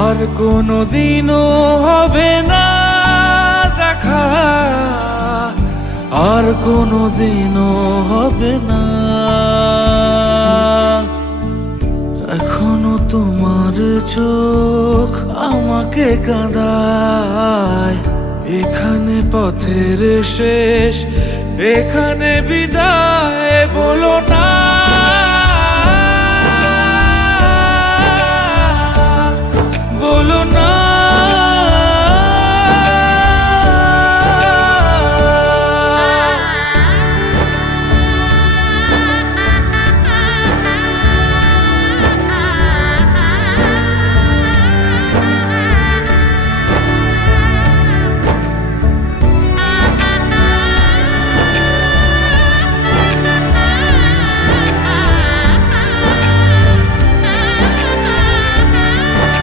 আর কোনোদিনও হবে না দেখা, আর কোনোদিনও হবে না। এখনো তোমার চোখ আমাকে কাঁদায়, এখানে পথের শেষ, এখানে বিদায় বলো না।